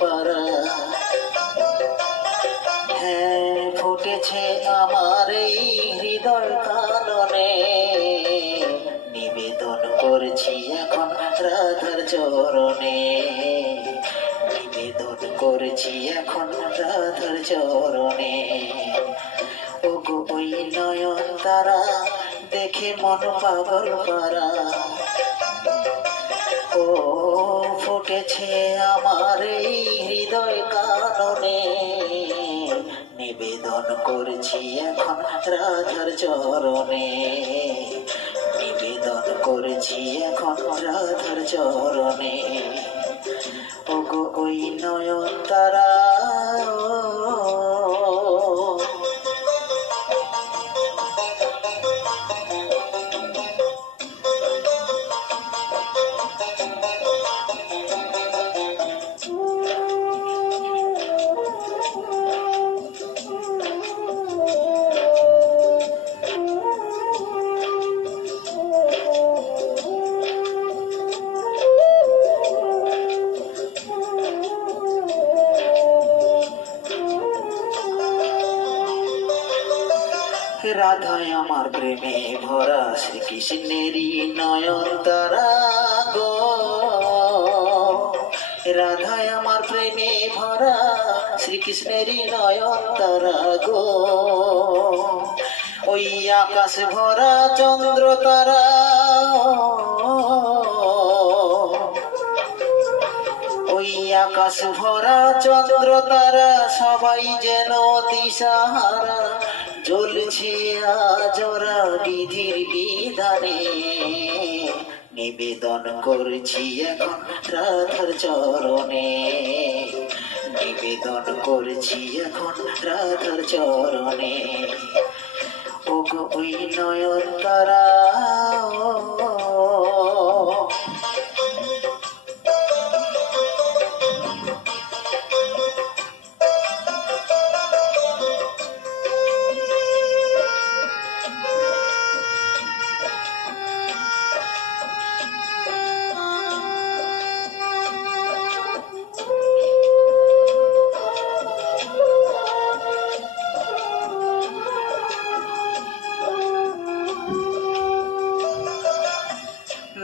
পারা। হ্যাঁ, ফুটেছে আমার এই হৃদয় কাননে, নিবেদন করছি এখন রাধার চরণে, নিবেদন করছি এখন রাধার চরণে। ওগো ওই নয়ন তারা, দেখে মন পাগল পারা। ও ফুটেছে আমার এই হৃদয় কাননে, নিবেদন করছি এখন রাধার চরণে, নিবেদন করছি এখন রাধার চরণে। ওগো ওই নয়ন তারা, রাধায় আমার প্রেমে ভরা, শ্রীকৃষ্ণেরই নয়ন তারা গো। রাধায় আমার প্রেমে ভরা, শ্রীকৃষ্ণেরই নয়ন তারা গো। ওই আকাশ ভরা চন্দ্র তারা, ওই আকাশ ভরা চন্দ্র তারা, সবাই যেন দিশাহারা, জ্বলছে আজ ওরা বিধির বিধানে। নিবেদন করছি এখন রাধার চরণে, নিবেদন করছি এখন রাধার চরণে। ওগো ওই নয়ন তারা,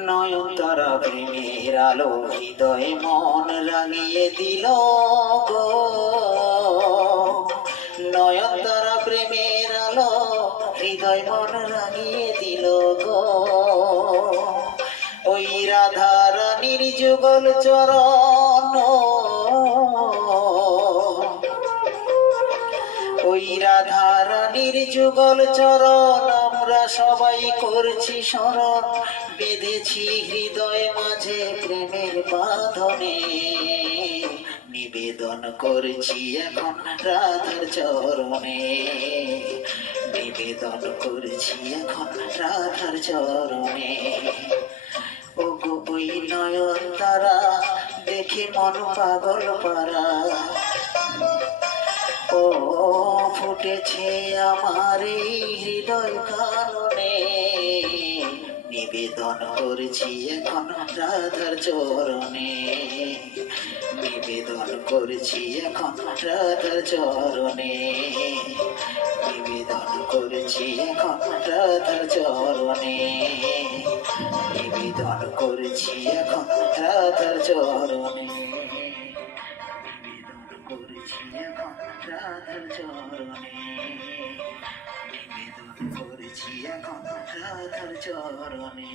নয়ন তারা প্রেমের আলো, হৃদয়ে মন রাঙিয়ে দিল গো। নয়ন তারা প্রেমের আলো, হৃদয় মন রাঙিয়ে দিল গো। ওই রাধা রানীর যুগল চরণ, ওই রাধা রানীর যুগল চরণ, আমরা সবাই করছি স্মরণ, বেঁধেছি হৃদয় মাঝে প্রেমের বাঁধনে। নিবেদন করছি এখন রাধার চরণে, নিবেদন করছি এখন রাধার চরণে। ওগো ওই নয়ন তারা, দেখে মন পাগল পারা। ও ফুটেছে আমার এই হৃদয় কাননে, নিবেদন করছি এখন রাধার চরণে, নিবেদন করছি এখন রাধার চরণে, নিবেদন করছি এখন রাধার চরণে, নিবেদন করছি এখন রাধার চরণে, নিবেদন করছি এখন রাধার চরণে, নিবেদন করছি এখন রাধার চরণে।